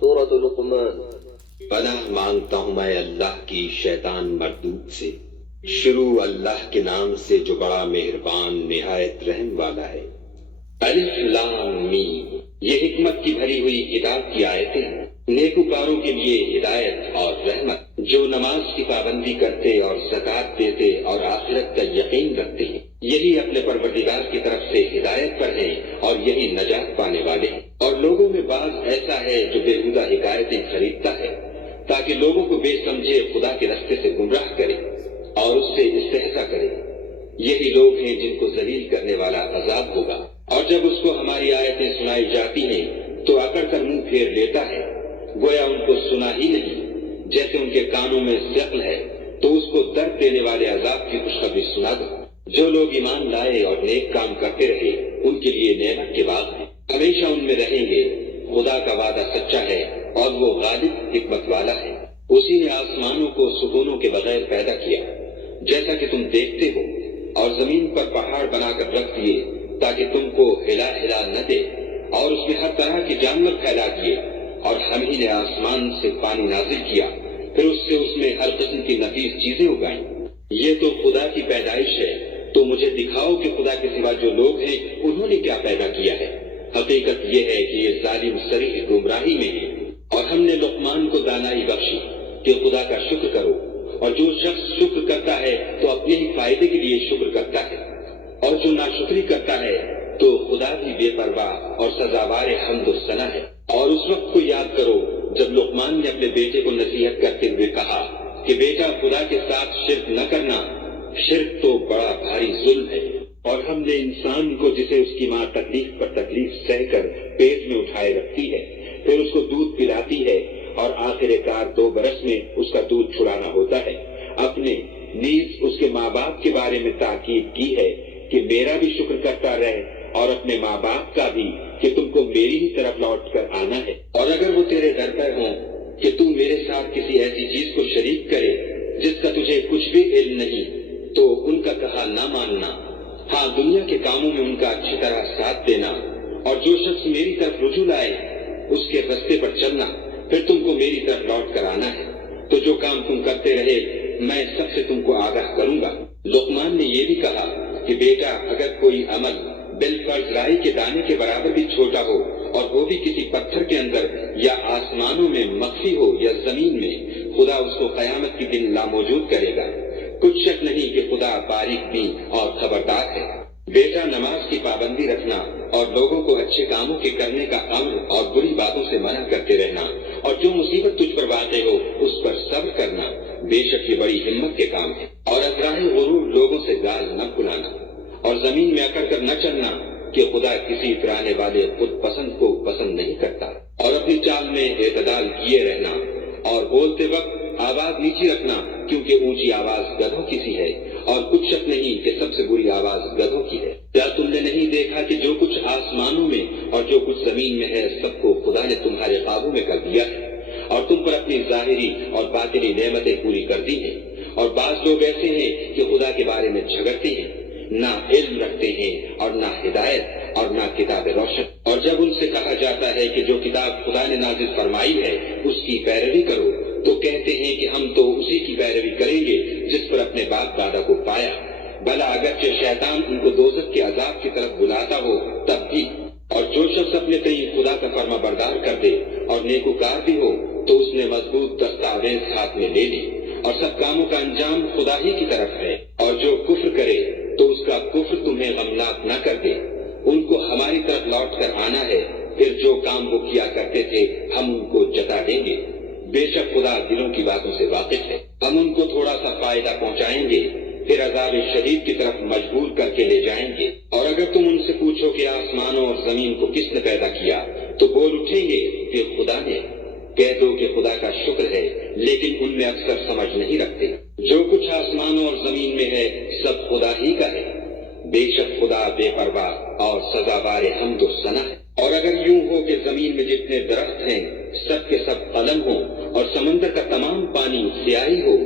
سورة لقمان۔ پناہ مانگتا ہوں میں اللہ کی شیطان مردود سے۔ شروع اللہ کے نام سے جو بڑا مہربان نہایت رحم والا ہے۔ الف لام میم، یہ حکمت کی بھری ہوئی کتاب کی آیتیں ہیں، نیکوکاروں کے لیے ہدایت اور رحمت، جو نماز کی پابندی کرتے اور زکوٰۃ دیتے اور آخرت کا یقین رکھتے ہیں، یہی اپنے پروردگار کی طرف سے ہدایت پر ہیں اور یہی نجات پانے والے ہیں۔ اور لوگوں میں بعض ایسا ہے جو بےہودہ حکایتیں خریدتا ہے تاکہ لوگوں کو بے سمجھے خدا کے راستے سے گمراہ کرے اور اس سے استہزا کرے۔ یہی لوگ ہیں جن کو ذلیل کرنے والا عذاب ہوگا۔ اور جب اس کو ہماری آیتیں سنائی جاتی ہیں تو اکڑ کر منہ پھیر لیتا ہے، گویا ان کو سنا ہی نہیں، جیسے ان کے کانوں میں ثقل ہے۔ تو اس کو درد دینے والے عذاب کی خوشخبری سنا دو۔ جو لوگ ایمان لائے اور نیک کام کرتے رہے ان کے لیے نعمت کے باغ ہیں، ہمیشہ ان میں رہیں گے۔ خدا کا وعدہ سچا ہے اور وہ غالب حکمت والا ہے۔ اسی نے آسمانوں کو ستونوں کے بغیر پیدا کیا جیسا کہ تم دیکھتے ہو، اور زمین پر پہاڑ بنا کر رکھ دیے تاکہ تم کو ہلا ہلا نہ دے، اور اس میں ہر طرح کے جانور پھیلا دیے۔ اور ہم ہی نے آسمان سے پانی نازل کیا، پھر اس میں ہر قسم کی نفیس چیزیں اگائیں۔ یہ تو خدا کی پیدائش ہے، تو مجھے دکھاؤ کہ خدا کے سوا جو لوگ ہیں انہوں نے کیا پیدا کیا ہے۔ حقیقت یہ ہے کہ یہ ظالم صریح گمراہی میں ہے۔ اور ہم نے لقمان کو دانائی بخشی کہ خدا کا شکر کرو، اور جو شخص شکر کرتا ہے تو اپنے ہی فائدے کے لیے شکر کرتا ہے، اور جو ناشکری کرتا ہے تو خدا بھی بے پرواہ اور سزاوار حمد و ثنا ہے۔ اور اس وقت کو یاد کرو جب لقمان نے اپنے بیٹے کو نصیحت کرتے ہوئے کہا کہ بیٹا خدا کے ساتھ شرک نہ کرنا، شرک تو بڑا بھاری ظلم ہے۔ اور ہم نے انسان کو جسے اس کی ماں تکلیف پر تکلیف سہ کر پیٹ میں اٹھائے رکھتی ہے، پھر اس کو دودھ پلاتی ہے، اور آخر کار 2 برس میں اس کا دودھ چھڑانا ہوتا ہے۔ اپنے نیز اس کے ماں باپ کے بارے میں تاکید کی ہے کہ میرا بھی شکر کرتا رہے، اور اپنے ماں باپ کا بھی کہ تم کو میری ہی طرف لوٹ کر آنا ہے۔ اور اگر وہ تیرے ڈر پر ہوں کہ تم میرے ساتھ کسی ایسی چیز کو شریک کرے جس کا تجھے کچھ بھی علم نہیں، تو ان کا کہا نہ ماننا۔ ہاں، دنیا کے کاموں میں ان کا اچھی طرح ساتھ دینا، اور جو شخص میری طرف رجوع لائے اس کے رستے پر چلنا، پھر تم کو میری طرف لوٹ کر آنا ہے۔ تو جو کام تم کرتے رہے میں سب سے تم کو آگاہ کروں گا۔ لقمان نے یہ بھی کہا کہ بیٹا اگر کوئی عمل بالفرض رائی کے دانے کے برابر بھی چھوٹا ہو، اور وہ بھی کسی پتھر کے اندر یا آسمانوں میں مخفی ہو یا زمین میں، خدا اس کو قیامت کے دن لاموجود کرے گا۔ کچھ شک نہیں کہ خدا باریک بین اور خبردار ہے۔ بیٹا نماز کی پابندی رکھنا، اور لوگوں کو اچھے کاموں کے کرنے کا امر اور بری باتوں سے منع کرتے رہنا، اور جو مصیبت تجھ پر واقع ہو اس پر صبر کرنا، بے شک یہ بڑی ہمت کے کام ہے۔ اور ازراہ غرور لوگوں سے گال نہ کھلانا، اور زمین میں اکڑ کر نہ چلنا کہ خدا کسی اترانے والے خود پسند کو پسند نہیں کرتا۔ اور اپنی چال میں اعتدال کیے رہنا، اور بولتے وقت آواز نیچی رکھنا، کیونکہ اونچی آواز گدھوں کی سی ہے، اور کچھ شک نہیں کہ سب سے بری آواز گدھوں کی ہے۔ کیا تم نے نہیں دیکھا کہ جو کچھ آسمانوں میں اور جو کچھ زمین میں ہے سب کو خدا نے تمہارے قابو میں کر دیا ہے، اور تم پر اپنی ظاہری اور باطنی نعمتیں پوری کر دی ہیں۔ اور بعض لوگ ایسے ہیں کہ خدا کے بارے میں جھگڑتے ہیں، نہ علم رکھتے ہیں اور نہ ہدایت اور نہ کتاب روشن۔ اور جب ان سے کہا جاتا ہے کہ جو کتاب خدا نے نازل فرمائی ہے اس کی پیروی کرو، تو کہتے ہیں کہ ہم تو اسی کی پیروی کریں گے جس پر اپنے باپ دادا کو پایا، بھلا اگرچہ شیطان ان کو دوزخ کے عذاب کی طرف بلاتا ہو تب بھی۔ اور جو شخص اپنے کہیں خدا کا فرما بردار کر دے اور نیکوکار بھی ہو تو اس نے مضبوط دستاویز ہاتھ میں لے لی، اور سب کاموں کا انجام خدا ہی کی طرف ہے۔ اور جو کفر کرے تو اس کا کفر تمہیں غمناک نہ کر دے۔ ان کو ہماری طرف لوٹ کر آنا ہے، پھر جو کام وہ کیا کرتے تھے ہم ان کو جتا دیں گے۔ بے شک خدا دلوں کی باتوں سے واقف ہے۔ ہم ان کو تھوڑا سا فائدہ پہنچائیں گے، پھر عذاب شدید کی طرف مجبور کر کے لے جائیں گے۔ اور اگر تم ان سے پوچھو کہ آسمانوں اور زمین کو کس نے پیدا کیا، تو بول اٹھیں گے کہ خدا نے۔ کہہ دو کہ خدا کا شکر ہے، لیکن ان میں اکثر سمجھ نہیں رکھتے۔ جو کچھ آسمانوں اور زمین میں ہے سب خدا ہی کا ہے، بے شک خدا بے پرواہ اور سزاوار حمد و ثنا ہے۔ اور اگر یوں ہو کہ زمین میں جتنے درخت ہیں سب کے سب قلم ہوں، اور سمندر کا تمام پانی سیاہی ہو،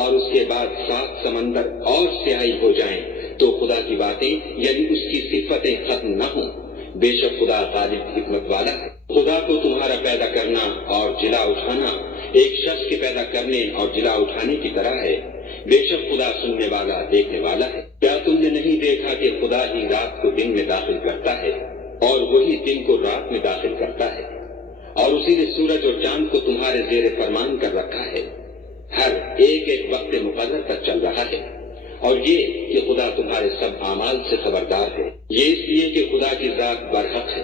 اور اس کے بعد 7 سمندر اور سیاہی ہو جائیں، تو خدا کی باتیں یعنی اس کی صفتیں ختم نہ ہوں۔ بے شک خدا غالب حکمت والا ہے۔ خدا کو تمہارا پیدا کرنا اور جلا اٹھانا ایک شخص کے پیدا کرنے اور جلا اٹھانے کی طرح ہے۔ بے شک خدا سننے والا دیکھنے والا ہے۔ کیا تم نے نہیں دیکھا کہ خدا ہی رات کو دن میں داخل کرتا ہے اور وہی دن کو رات میں داخل کرتا ہے، اور اسی نے سورج اور چاند کو تمہارے زیر فرمان کر رکھا ہے، ہر ایک ایک وقت مقرر تک چل رہا ہے، اور یہ کہ خدا تمہارے سب اعمال سے خبردار ہے۔ یہ اس لیے کہ خدا کی ذات برحق ہے،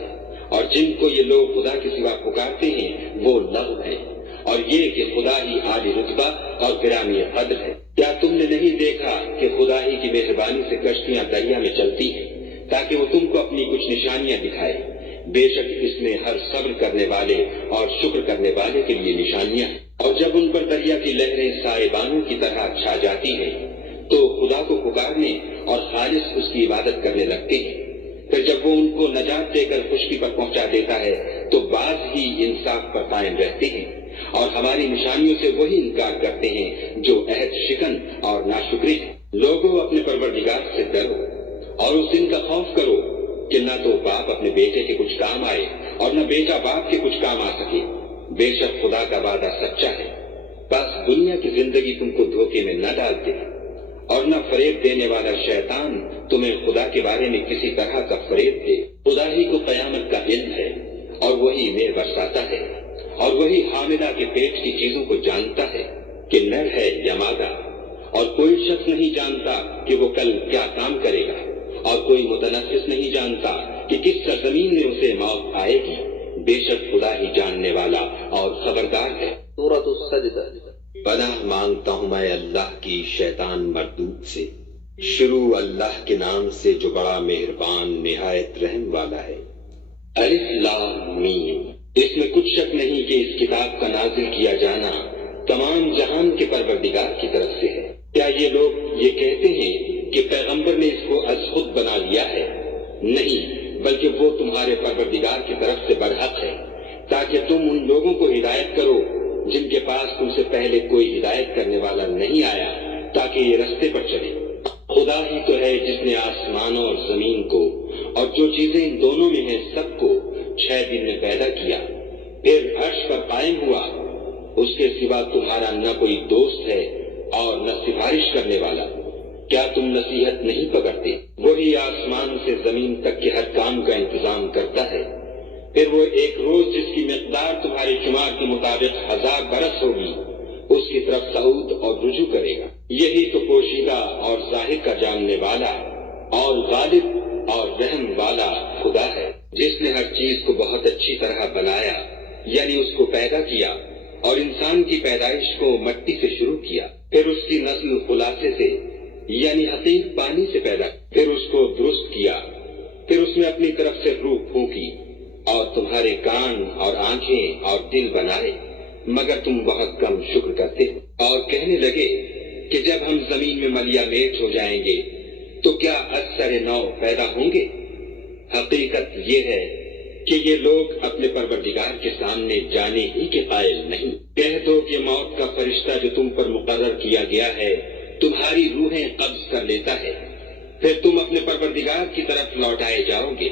اور جن کو یہ لوگ خدا کے سوا پکارتے ہیں وہ لغو ہیں، اور یہ کہ خدا ہی عالی رتبہ اور گرامی قدر ہے۔ کیا تم نے نہیں دیکھا کہ خدا ہی کی مہربانی سے کشتیاں دریا میں چلتی ہیں تاکہ وہ تم کو اپنی کچھ نشانیاں دکھائے؟ بے شک اس میں ہر صبر کرنے والے اور شکر کرنے والے کے لیے نشانیاں ہیں۔ اور جب ان پر دریا کی لہریں سائبانوں کی طرح چھا جاتی ہیں تو خدا کو پکارنے اور خالص اس کی عبادت کرنے لگتے ہیں۔ پھر جب وہ ان کو نجات دے کر خشکی پر پہنچا دیتا ہے تو بعض ہی انصاف پر قائم رہتے ہیں، اور ہماری نشانیوں سے وہی انکار کرتے ہیں جو عہد شکن اور ناشکری ہیں۔ لوگوں اپنے پروردگار سے ڈرو اور اس دن کا خوف کرو کہ نہ تو باپ اپنے بیٹے کے کچھ کام آئے اور نہ بیٹا باپ کے کچھ کام آ سکے۔ بے شک خدا کا وعدہ سچا ہے۔ بس دنیا کی زندگی تم کو دھوکے میں نہ ڈال دے، اور نہ فریب دینے والا شیطان تمہیں خدا کے بارے میں کسی طرح کا فریب دے۔ خدا ہی کو قیامت کا علم ہے، اور وہی میر برساتا ہے، اور وہی حاملہ کے پیٹ کی چیزوں کو جانتا ہے کہ نر ہے یا مادہ، اور کوئی شخص نہیں جانتا کہ وہ کل کیا کام کرے گا، اور کوئی متنفس نہیں جانتا کہ کس سرزمین میں اسے موت آئے گی۔ بے شک خدا ہی جاننے والا اور خبردار ہے۔ سورۃ السجدہ۔ پناہ مانگتا ہوں میں اللہ کی شیطان مردود سے۔ شروع اللہ کے نام سے جو بڑا مہربان نہایت رحم والا ہے۔ الف لام میم۔ اس میں کچھ شک نہیں کہ اس کتاب کا نازل کیا جانا تمام جہان کے پروردگار کی طرف سے ہے۔ کیا یہ لوگ یہ کہتے ہیں کہ پیغمبر نے اس کو از خود بنا لیا ہے؟ نہیں، بلکہ وہ تمہارے پروردگار کی طرف سے برحق ہے، تاکہ تم ان لوگوں کو ہدایت کرو جن کے پاس تم سے پہلے کوئی ہدایت کرنے والا نہیں آیا، تاکہ یہ رستے پر چلے۔ خدا ہی تو ہے جس نے آسمانوں اور زمین کو اور جو چیزیں ان دونوں میں ہیں سب کو 6 دن میں پیدا کیا، پھر عرش پر قائم ہوا۔ اس کے سوا تمہارا نہ کوئی دوست ہے اور نہ سفارش کرنے والا۔ کیا تم نصیحت نہیں پکڑتے؟ وہی آسمان سے زمین تک کے ہر کام کا انتظام کرتا ہے، پھر وہ ایک روز جس کی مقدار تمہارے شمار کے مطابق 1000 برس ہوگی اس کی طرف صعود اور رجوع کرے گا۔ یہی تو پوشیدہ اور ظاہر کا جاننے والا اور غالب اور رحم والا خدا ہے، جس نے ہر چیز کو بہت اچھی طرح بنایا، یعنی اس کو پیدا کیا، اور انسان کی پیدائش کو مٹی سے شروع کیا، پھر اس کی نسل خلاصے سے یعنی حقیق پانی سے پیدا، پھر اس کو درست کیا، پھر اس میں اپنی طرف سے روح پھونکی، اور تمہارے کان اور آنکھیں اور دل بنائے، مگر تم بہت کم شکر کرتے ہو۔ اور کہنے لگے کہ جب ہم زمین میں ملیا میٹ ہو جائیں گے تو کیا اکثر نو پیدا ہوں گے؟ حقیقت یہ ہے کہ یہ لوگ اپنے پروردگار کے سامنے جانے ہی کے قائل نہیں۔ کہہ دو کہ موت کا فرشتہ جو تم پر مقرر کیا گیا ہے تمہاری روحیں قبض کر لیتا ہے، پھر تم اپنے پروردگار کی طرف لوٹائے جاؤ گے،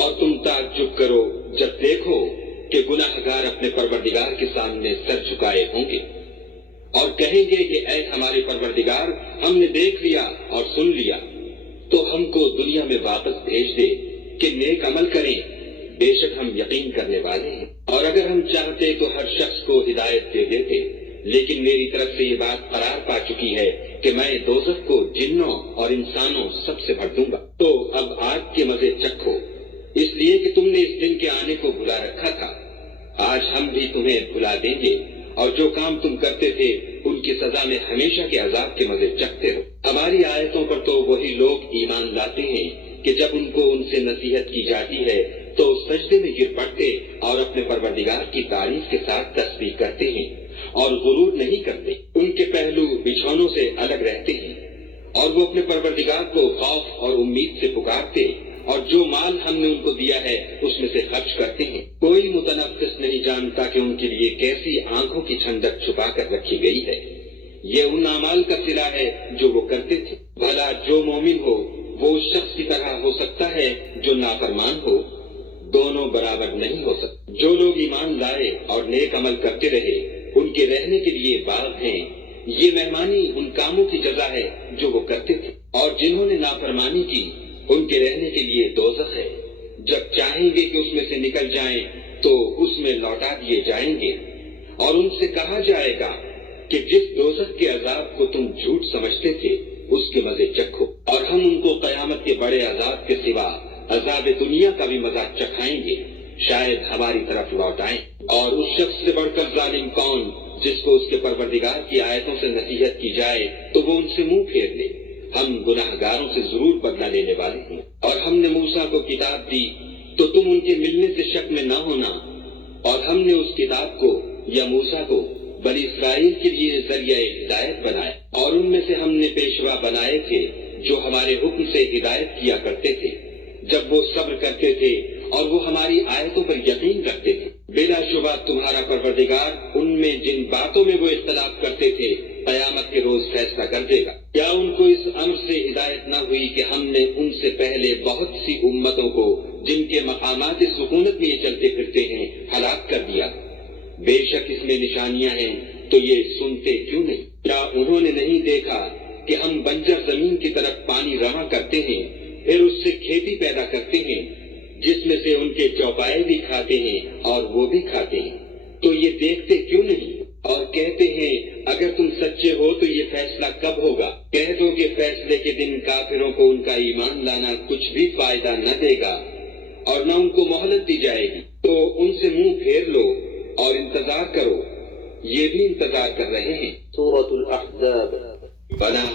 اور تم تعجب کرو جب دیکھو کہ گناہگار اپنے پروردگار کے سامنے سر جھکائے ہوں گے، اور کہیں گے کہ اے ہمارے پروردگار، ہم نے دیکھ لیا اور سن لیا، تو ہم کو دنیا میں واپس بھیج دے کہ نیک عمل کریں، بے شک ہم یقین کرنے والے ہیں۔ اور اگر ہم چاہتے تو ہر شخص کو ہدایت دے دیتے، لیکن میری طرف سے یہ بات قرار پا چکی ہے کہ میں دوزخ کو جنوں اور انسانوں سب سے بھر دوں گا۔ تو اب آگ کے مزے چکھو، اس لیے کہ تم نے اس دن کے آنے کو بھلا رکھا تھا۔ آج ہم بھی تمہیں بھلا دیں گے، اور جو کام تم کرتے تھے ان کی سزا میں ہمیشہ کے عذاب کے مزے چکھتے رہو۔ ہماری آیتوں پر تو وہی لوگ ایمان لاتے ہیں کہ جب ان کو ان سے نصیحت کی جاتی ہے تو سجدے میں گر پڑتے اور اپنے پروردگار کی تعریف کے ساتھ تسبیح کرتے ہیں اور غرور نہیں کرتے۔ ان کے پہلو بچھونوں سے الگ رہتے ہیں، اور وہ اپنے پروردگار کو خوف اور امید سے پکارتے، اور جو مال ہم نے ان کو دیا ہے اس میں سے خرچ کرتے ہیں۔ کوئی متنفس نہیں جانتا کہ ان کے لیے کیسی آنکھوں کی ٹھنڈک چھپا کر رکھی گئی ہے۔ یہ ان اعمال کا صلہ ہے جو وہ کرتے تھے۔ بھلا جو مومن ہو وہ اس شخص کی طرح ہو سکتا ہے جو نافرمان ہو؟ دونوں برابر نہیں ہو سکتے۔ جو لوگ ایمان لائے اور نیک عمل کرتے رہے ان کے رہنے کے لیے باغ ہیں، یہ مہمانی ان کاموں کی جزا ہے جو وہ کرتے تھے، اور جنہوں نے نافرمانی کی ان کے رہنے کے لیے دوزخ ہے، جب چاہیں گے کہ اس میں سے نکل جائیں تو اس میں لوٹا دیے جائیں گے، اور ان سے کہا جائے گا کہ جس دوزخ کے عذاب کو تم جھوٹ سمجھتے تھے اس کے مزے چکھو، اور ہم ان کو قیامت کے بڑے عذاب کے سوا عذاب دنیا کا بھی مزہ چکھائیں گے، شاید ہماری طرف لوٹ آئیں۔ اور اس شخص سے بڑھ کر ظالم کون جس کو اس کے پروردگار کی آیتوں سے نصیحت کی جائے تو وہ ان سے منہ پھیر لے، ہم گناہگاروں سے ضرور بدلہ لینے والے ہیں۔ اور ہم نے موسیٰ کو کتاب دی تو تم ان کے ملنے سے شک میں نہ ہونا، اور ہم نے اس کتاب کو یا موسیٰ کو بنی اسرائیل کے لیے ذریعہ ہدایت بنایا، اور ان میں سے ہم نے پیشوا بنائے تھے جو ہمارے حکم سے ہدایت کیا کرتے تھے جب وہ صبر کرتے تھے اور وہ ہماری آیتوں پر یقین رکھتے تھے۔ بلا شبہ تمہارا پروردگار ان میں جن باتوں میں وہ اختلاف کرتے تھے قیامت کے روز فیصلہ کر دے گا۔ کیا ان کو اس امر سے ہدایت نہ ہوئی کہ ہم نے ان سے پہلے بہت سی امتوں کو جن کے مقامات سکونت میں یہ چلتے پھرتے ہیں ہلاک کر دیا؟ بے شک اس میں نشانیاں ہیں تو یہ سنتے کیوں نہیں؟ کیا انہوں نے نہیں دیکھا کہ ہم بنجر زمین کی طرف پانی رواں کرتے ہیں، پھر اس سے کھیتی پیدا کرتے ہیں جس میں سے ان کے چوپائے بھی کھاتے ہیں اور وہ بھی کھاتے ہیں، تو یہ دیکھتے کیوں نہیں؟ اور کہتے ہیں اگر تم سچے ہو تو یہ فیصلہ کب ہوگا؟ کہہ دو کہ فیصلے کے دن کافروں کو ان کا ایمان لانا کچھ بھی فائدہ نہ دے گا اور نہ ان کو مہلت دی جائے گی، تو ان سے منہ پھیر لو اور انتظار کرو، یہ بھی انتظار کر رہے ہیں۔ سورة الأحزاب۔ بنا